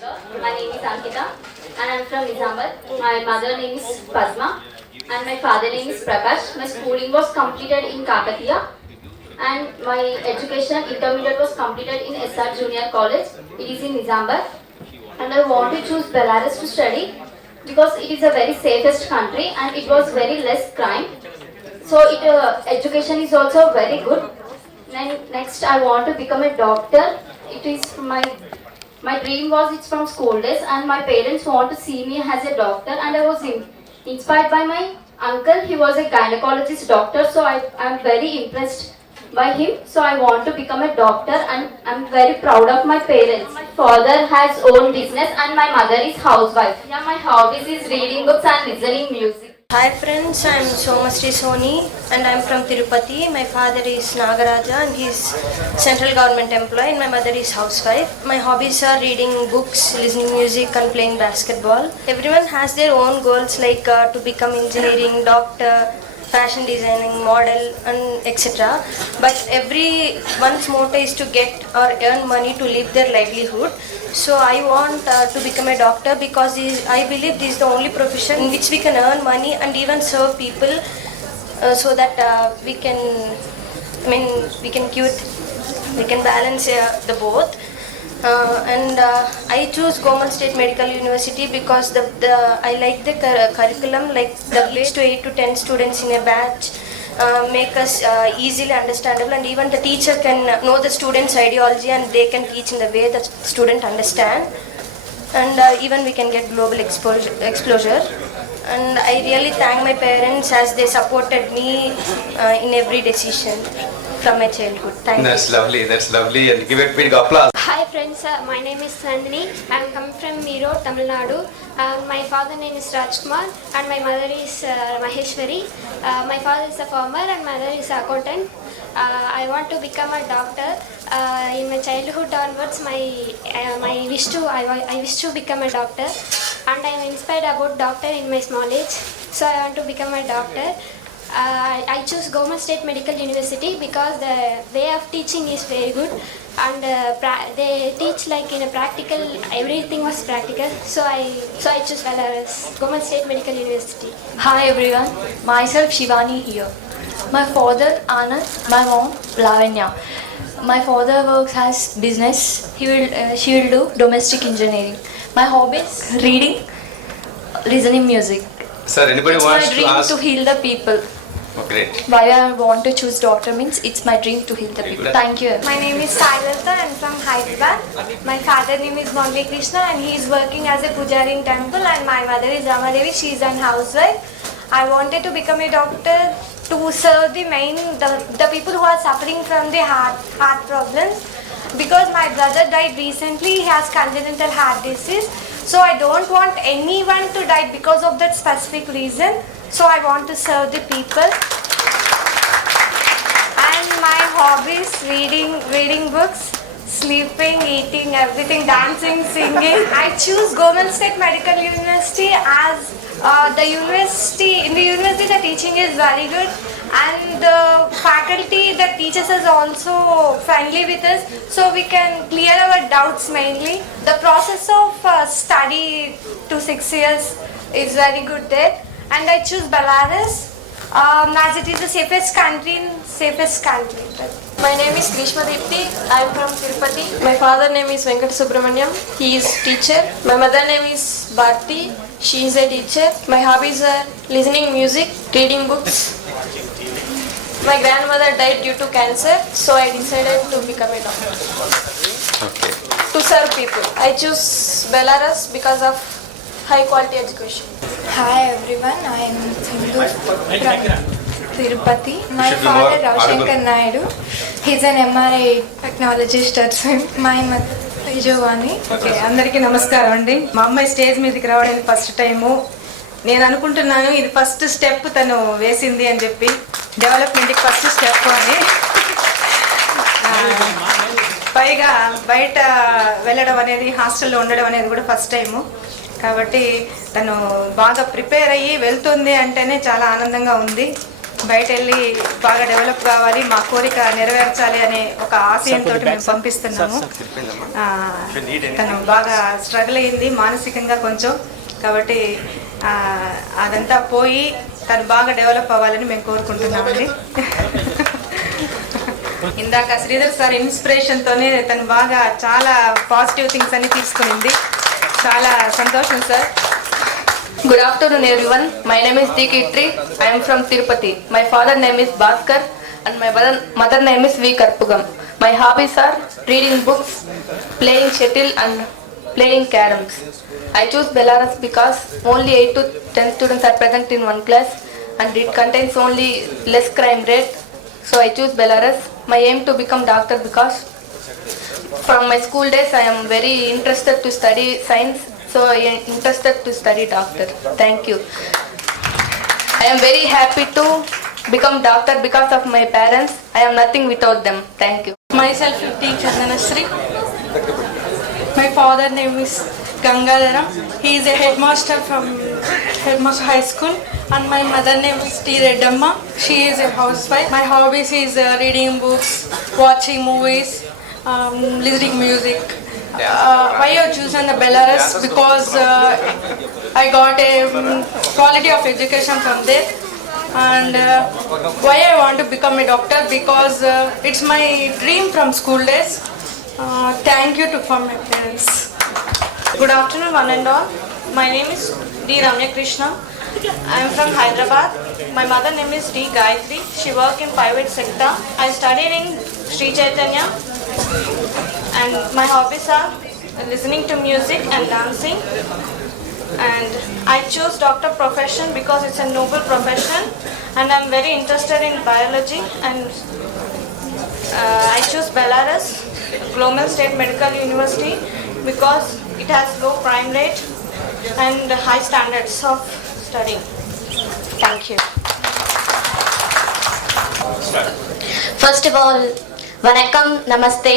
My name is Ankita and I am from Nizamabad. My mother name is Padma and my father name is Prakash. My schooling was completed in Kakatiya and my education intermediate was completed in SR Junior College. It is in Nizamabad and I want to choose Belarus to study because it is a very safest country and it was very less crime. So education is also very good. Then next I want to become a doctor. It is my dream was it's from school days and my parents want to see me as a doctor and I was inspired by my uncle. He was a gynecologist doctor, so I am very impressed by him. So I want to become a doctor and I'm very proud of my parents. My father has own business and my mother is housewife. Yeah, my hobbies is reading books and listening music. Hi friends, I am Somastri Soni and I am from Tirupati. My father is Nagaraja and he is central government employee and my mother is housewife. My hobbies are reading books, listening music and playing basketball. Everyone has their own goals like to become engineering, doctor, fashion designing, model and etc. But everyone's motto is to get or earn money to live their livelihood. So I want to become a doctor because I believe this is the only profession in which we can earn money and even serve people so that we can cure, we can balance the both. I choose Government State Medical University because I like the curriculum, like the 8 to 10 students in a batch. Make us easily understandable and even the teacher can know the student's ideology and they can teach in the way the student understand and even we can get global exposure and I really thank my parents as they supported me in every decision from my childhood. Thank That's you. that's lovely and give it big applause. Hi friends, my name is Nandini. I am coming from Miro, Tamil Nadu. My father name is Rajkumar and my mother is Maheshwari. My father is a farmer and mother is an accountant. I want to become a doctor. In my childhood onwards, I wish to become a doctor and I am inspired about doctor in my small age. So I want to become a doctor. I choose Government State Medical University because the way of teaching is very good and they teach like in a practical, everything was practical. So I choose Belarus, Government State Medical University. Hi everyone, myself Shivani here. My father Anand, my mom Lavanya. My father works as business. She will do domestic engineering. My hobbies reading, listening music. Sir, anybody It's wants my dream to ask? to heal the people. Oh, great. Why I want to choose doctor means it's my dream to heal the people. Thank you. My name is Sailata and from Hyderabad. My father name is Monvi Krishna and he is working as a pujari in temple and my mother is Ramadevi, she is an housewife. I wanted to become a doctor to serve the people who are suffering from the heart problems because my brother died recently, he has congenital heart disease. So I don't want anyone to die because of that specific reason. So I want to serve the people. And my hobbies, reading books, sleeping, eating, everything, dancing, singing. I choose Government State Medical University as in the university the teaching is very good and the faculty that teaches us also friendly with us so we can clear our doubts mainly. The process of study to 6 years is very good there and I choose Belarus as it is the safest country. My name is Grishma Deepti. I am from Tirupati. My father name is Venkat Subramaniam. He is teacher. My mother name is Bharti. She is a teacher. My hobbies are listening music, reading books. My grandmother died due to cancer, so I decided to become a doctor. Okay. To serve people. I choose Belarus because of high quality education. Hi everyone, I am Sindhu from Tirupati. My should be father more Ravshankar audible. Naidu. He's an MRI technologist at SIM. My mother Tejavani. Okay అందరికీ నమస్కారం అండి. మా అమ్మాయి stage మీదకి రావడానికి first time. నేను అనుకుంటున్నాను ఇది ఫస్ట్ స్టెప్ తను వేసింది అని చెప్పి డెవలప్మెంట్కి ఫస్ట్ స్టెప్ అని. పైగా బయట వెళ్ళడం అనేది హాస్టల్లో ఉండడం అనేది కూడా ఫస్ట్ టైము కాబట్టి తను బాగా ప్రిపేర్ అయ్యి వెళ్తుంది అంటేనే చాలా ఆనందంగా ఉంది. బయట వెళ్ళి బాగా డెవలప్ కావాలి, మా కోరిక నెరవేర్చాలి అనే ఒక ఆశయంతో మేము పంపిస్తున్నాము. తను బాగా స్ట్రగుల్ అయింది మానసికంగా కొంచెం, కాబట్టి అదంతా పోయి తను బాగా డెవలప్ అవ్వాలని మేము కోరుకుంటున్నామండి. ఇందాక శ్రీధర్ సార్ ఇన్స్పిరేషన్తోనే తను బాగా చాలా పాజిటివ్ థింగ్స్ అన్ని తీసుకునింది. చాలా సంతోషం sir. Good afternoon everyone. My name is Dikitri. I am from Tirupati. My father name is Bhaskar and my mother name is V. Karpugam. My hobbies are reading books, playing shuttle and playing caroms. I choose Belarus because only 8 to 10 students are present in one class and it contains only less crime rate. So I choose Belarus. My aim to become doctor because from my school days I am very interested to study science. So I am interested to study doctor. Thank you. I am very happy to become doctor because of my parents. I am nothing without them. Thank you. Myself T. Chandanasri. My father name is Gangadaram. He is a headmaster from Headmaster High School. And my mother name is T. Reddamma. She is a housewife. My hobbies is reading books, watching movies, listening music. Why I chosen the Belarus? Because I got a quality of education from there. And why I want to become a doctor? Because it's my dream from school days. Thank you for my parents. Good afternoon, one and all. My name is D. Ramya Krishna. I am from Hyderabad. My mother name is D. Gayatri. She works in private sector. I studied in Sri Chaitanya. And my hobbies are listening to music and dancing. And I choose doctor profession because it's a noble profession. And I'm very interested in biology. And I choose Belarus, Global State Medical University, because it has low crime rate and high standards of studying. Thank you. First of all, Vanakkam, Namaste.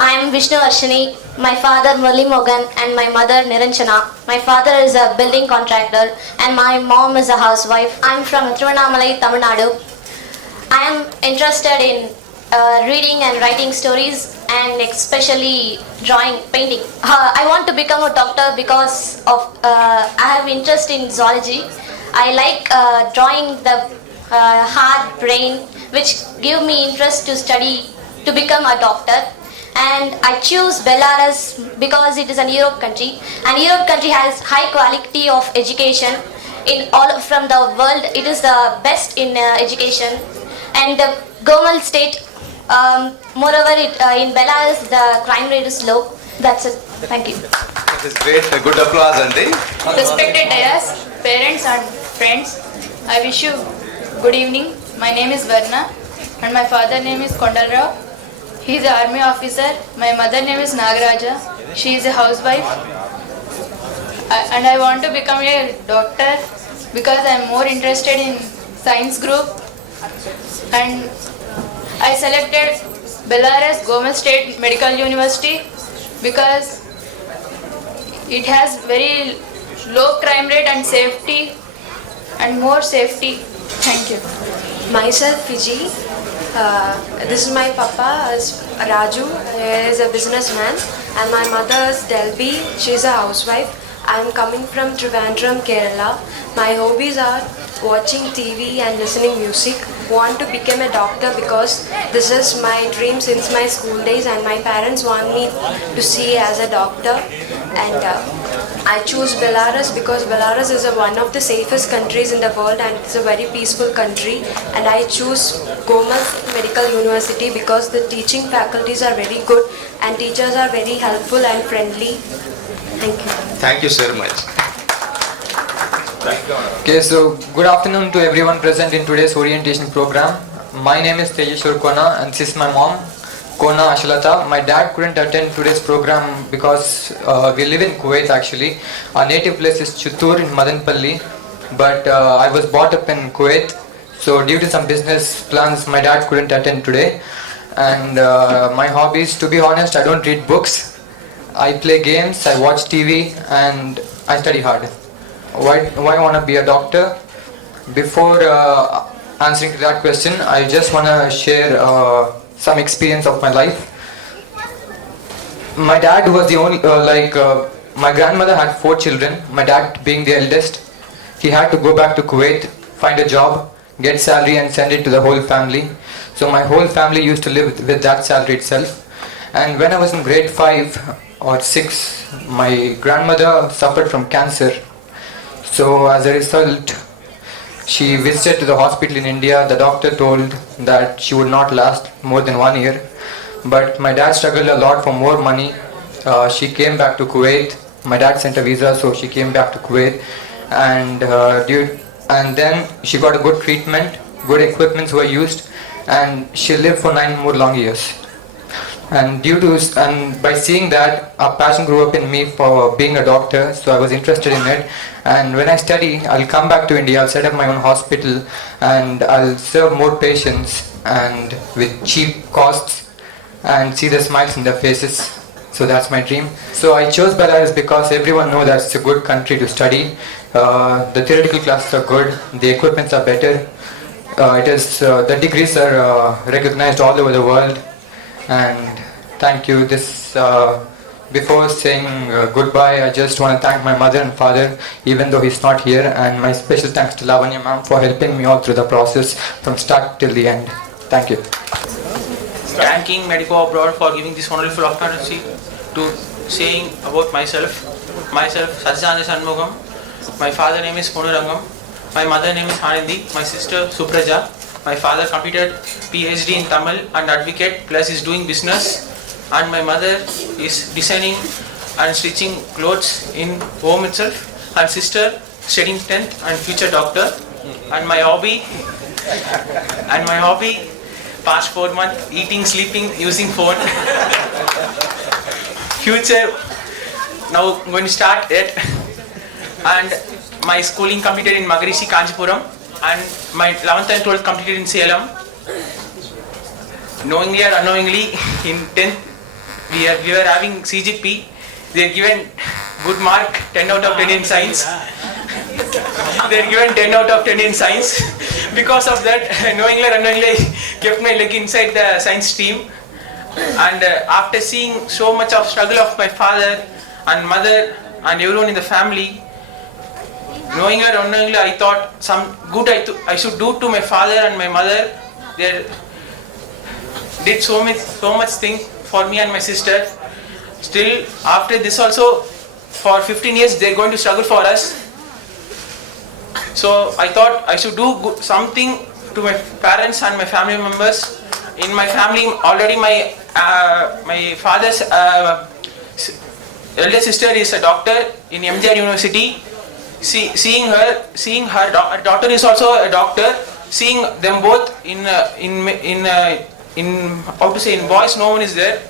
I am Vishnu Arshini. My father Murli Mogan and my mother Niranjana. My father is a building contractor and my mom is a housewife. I am from Tiruvannamalai, Tamil Nadu. I am interested in reading and writing stories and especially drawing, painting. I want to become a doctor because of I have interest in zoology. I like drawing the heart, brain, which give me interest to study to become a doctor. And I choose Belarus because it is an Europe country, and Europe country has high quality of education in all from the world. It is the best in education, and the Gomal state. Moreover, in Belarus the crime rate is low. That's it. Thank you. That is great. A good applause, Andy. Respected dayas, parents and friends, I wish you good evening. My name is Varna and my father name is Kondalrao. He is an army officer. My mother name is Nagaraja. She is a housewife. And I want to become a doctor because I am more interested in science group. And I selected Belarus Gomal State Medical University because it has very low crime rate and safety and more safety. Thank you. Myself Fiji. This is my papa is Raju. He is a businessman, and my mother is Delby. She is a housewife. I am coming from Trivandrum, Kerala. My hobbies are watching TV and listening music. Want to become a doctor because this is my dream since my school days, and my parents want me to see as a doctor. And I choose Belarus because Belarus is one of the safest countries in the world, and it's a very peaceful country. And I choose Gomal Medical University because the teaching faculties are very good and teachers are very helpful and friendly. Thank you. Thank you so much. Okay, so good afternoon to everyone present in today's orientation program. My name is Tejeshwar Kona and this is my mom, Kona Ashalata. My dad couldn't attend today's program because we live in Kuwait actually. Our native place is Chittoor in Madanpalli, but I was brought up in Kuwait. So due to some business plans, my dad couldn't attend today. And my hobbies, to be honest, I don't read books. I play games, I watch TV, and I study hard. Why I want to be a doctor? Before answering to that question, I just want to share some experience of my life. My dad was the only, my grandmother had 4 children, my dad being the eldest. He had to go back to Kuwait, find a job, get salary and send it to the whole family. So my whole family used to live with that salary itself. And when I was in grade 5 or 6, my grandmother suffered from cancer. So as a result, she visited to the hospital in India. The doctor told that she would not last more than 1 year. But my dad struggled a lot for more money. She came back to Kuwait. My dad sent a visa, so she came back to Kuwait. And then she got a good treatment, good equipments were used, and she lived for 9 more long years. And by seeing that, a passion grew up in me for being a doctor, so I was interested in it. And when I study, I'll come back to India, I'll set up my own hospital, and I'll serve more patients and with cheap costs and see the smiles in their faces. So that's my dream. So I chose Belarus because everyone knows that it's a good country to study. The theoretical classes are good, the equipments are better. The degrees are recognized all over the world. And thank you. Before saying goodbye, I just want to thank my mother and father, even though he's not here, and my special thanks to Lavanya ma'am for helping me all through the process from start till the end. Thank you. Thanking Medico Abroad for giving this wonderful opportunity to saying about myself. Myself, Sajjana Shanmugam. My father name is Ponurangam. My mother name is Hanindi. My sister Supraja. My father completed PhD in Tamil and advocate, plus is doing business. And my mother is designing and stitching clothes in home itself. And sister studying 10th and future doctor. And my hobby, past 4 months, eating, sleeping, using phone. Future, now I'm going to start it. And my schooling completed in Magarishi, Kanchipuram. And my 11th and 12th completed in Salem. Knowingly or unknowingly, in 10th, we were having CGP. They are given good mark, 10 out of 10 in science. They are given 10 out of 10 in science. Because of that, knowingly or unknowingly, kept my leg inside the science stream. And after seeing so much of struggle of my father and mother and everyone in the family, knowingly or unknowingly, I thought some good I should do to my father and my mother. They did so much thing for me and my sister. Still, after this also, for 15 years, they are going to struggle for us. So I thought I should do something to my parents and my family members. In my family, already my father's elder sister is a doctor in MGR University. Seeing her daughter is also a doctor. Seeing them both in boys, no one is there.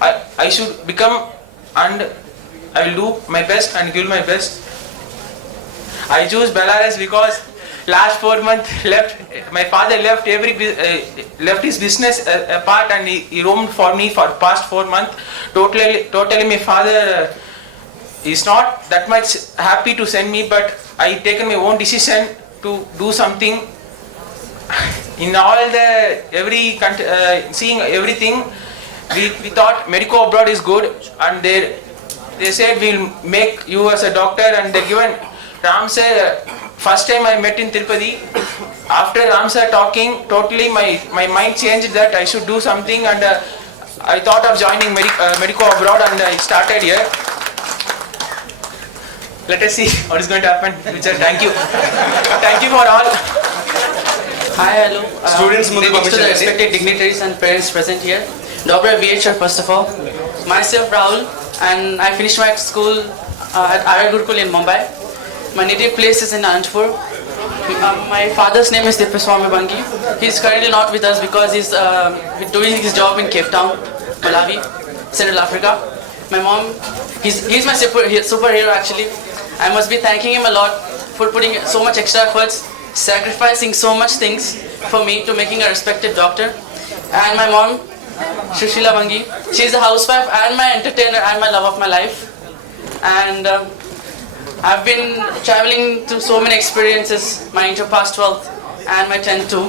I should become, and I will do my best and give my best. I choose Belarus because last 4 months my father left his business apart, and he roamed for me for past 4 months. Totally my father is not that much happy to send me, but I taken my own decision to do something. In all seeing everything, we thought Medico Abroad is good, and they said we'll make you as a doctor, and they given Ram sir. First time I met in Tirupati, after Ram sir talking, totally my mind changed that I should do something, and I thought of joining Medico Abroad, and I started here. Let us see what is going to happen. Thank you. Thank you for all. Hi, hello. Students, greetings to the respected dignitaries and parents present here. Dr. VHR, first of all. Myself, Rahul, and I finished my school at Arya Gurukul in Mumbai. My native place is in Anantapur. My father's name is Dipaswamy Bangi. He's currently not with us because he's doing his job in Cape Town, Malawi, Central Africa. My mom, he's my superhero actually. I must be thanking him a lot for putting so much extra efforts, sacrificing so much things for me to making a respected doctor. And my mom, Shushila Bangi, she's a housewife and my entertainer and my love of my life. And I've been traveling through so many experiences my entire past 12th, and my 10th too.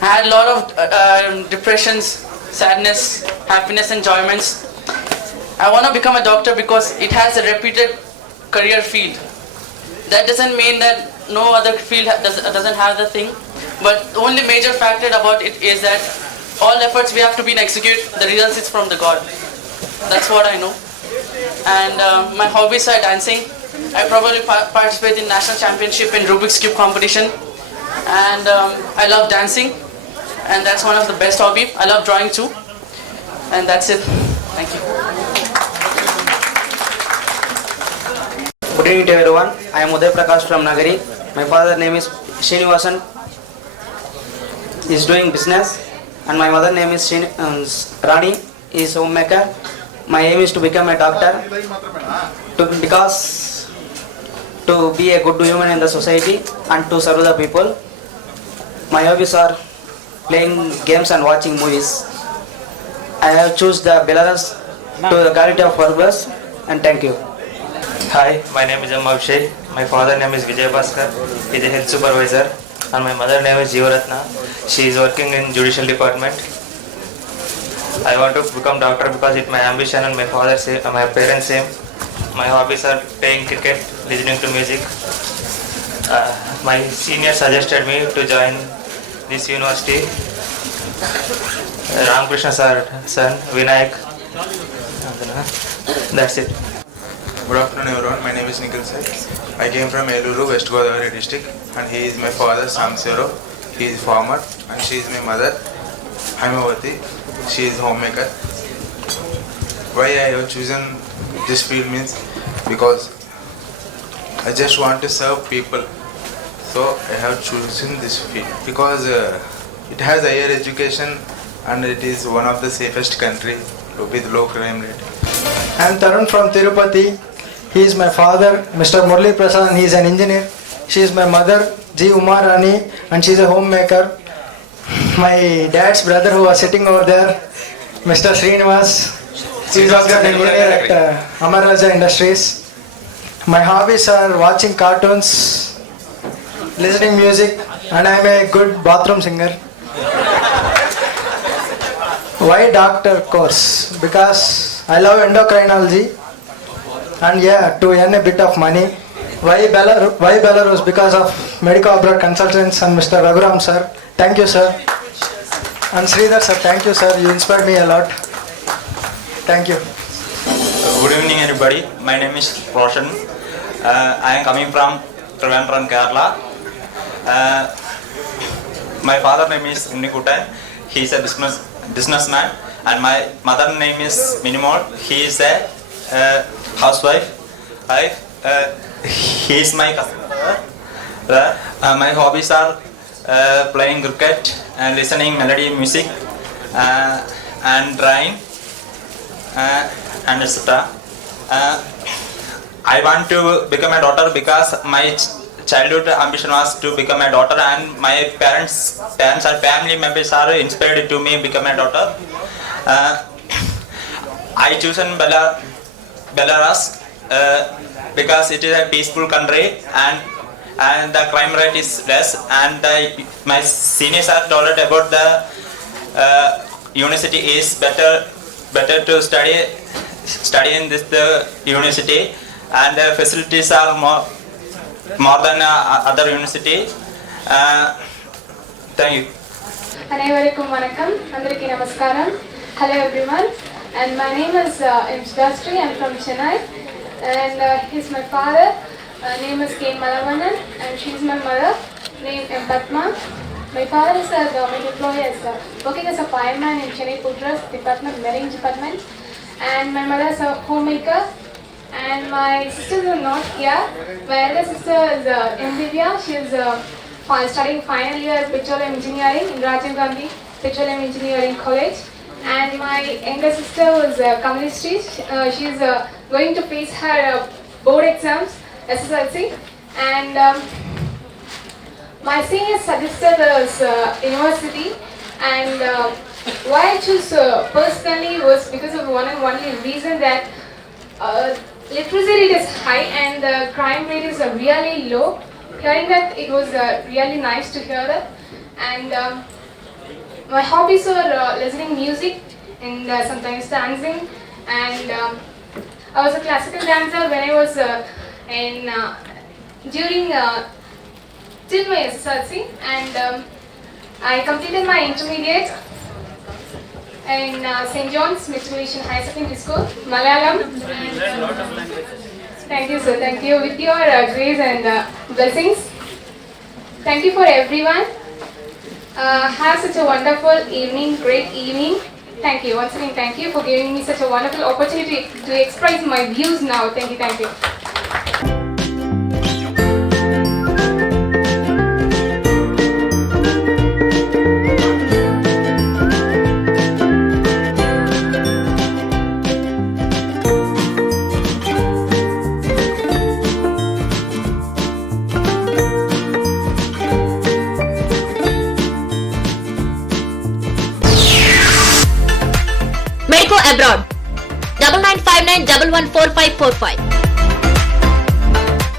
I had a lot of depressions, sadness, happiness, enjoyments. I want to become a doctor because it has a reputed career field. That doesn't mean that no other field doesn't have the thing, but the only major factor about it is that all efforts we have to be and execute, the results is from the God. That's what I know. And my hobbies are dancing. I probably participate in national championship in Rubik's Cube competition, and I love dancing, and that's one of the best hobby. I love drawing too, and that's it. Thank you. Good evening to everyone. I am Uday Prakash from Nagari. My father's name is Srinivasan. He is doing business, and my mother name is Rani. He is homemaker. My aim is to become a doctor, because to be a good human in the society and to serve the people. My hobbies are playing games and watching movies. I have chosen the Belarus to the quality of purpose, and thank you. Hi, my name is Abhishek. My father name is Vijay Bhaskar. He is a health supervisor, and my mother name is Jeevaratna. She is working in judicial department. I want to become doctor because it's my ambition and my father say, my parents same. My hobbies are playing cricket, listening to music. My senior suggested me to join this university. Ramakrishna sir, son, Vinayak. That's it. Good afternoon everyone, my name is Nikhil sir. I came from Eluru, West Godavari district, and he is my father Samsero. He is farmer and she is my mother Haimavati. She is homemaker. Why I have chosen this field means because I just want to serve people. So I have chosen this field because it has higher education and it is one of the safest country with low crime rate. I am Tarun from Tirupati. He is my father, Mr. Murli Prasad, and he is an engineer. She is my mother, G. Umar Rani, and she is a homemaker. My dad's brother who was sitting over there, Mr. Srinivas, he is also an engineer at Amaraja Industries. My hobbies are watching cartoons, listening music, and I am a good bathroom singer. Why doctor course? Because I love endocrinology, and yeah, to earn a bit of money. Why Belarus? Because of medical abroad consultants and Mr. Raghuram sir. Thank you sir. And Sridhar sir, thank you sir. You inspired me a lot. Thank you. Good evening everybody. My name is Roshan. I am coming from Trivandrum, Kerala. My father name is Unnikutan. He is a businessman, and my mother name is Minimol. He is a housewife. He is my cousin. My hobbies are playing cricket and listening melody music and drawing and etc. I want to become a doctor because my childhood ambition was to become a doctor, and my parents and family members are inspired to me become a doctor. I chosen Belarus because it is a peaceful country and the crime rate is less, and my seniors are told about the university is better to study in this university, and the facilities are more than other university. Thank you. Anaivarikkum vanakkam, andariki namaskaram. Hello everyone, and my name is Sudhasri. I'm from Chennai, and he's my father. Name is K. Malavanan, and she's my mother. Name M. Padma. My father is a government employee, working as a fireman in Chennai Putras Department, Marine Department, and my mother is a homemaker. And my sisters are not here. My elder sister is Divya. She is studying final year petroleum engineering in Rajiv Gandhi Petroleum Engineering College. And my younger sister was Kamalishri. She is going to face her board exams, SSLC. And my senior suggested us university. And why I chose personally was because of one and only reason that literacy rate is high and the crime rate is really low. hearing that, it was really nice to hear that. And my hobbies are listening music and sometimes dancing. And I was a classical dancer when I was till my SSLC, and I completed my intermediate in St. John's Metropolitan High Secondary School, Malayalam. Thank you, sir. Thank you. With your grace and blessings. Thank you for everyone. Have such a wonderful evening, great evening. Thank you. Once again, thank you for giving me such a wonderful opportunity to express my views now. Thank you, thank you. Medico Abroad 9959 114545.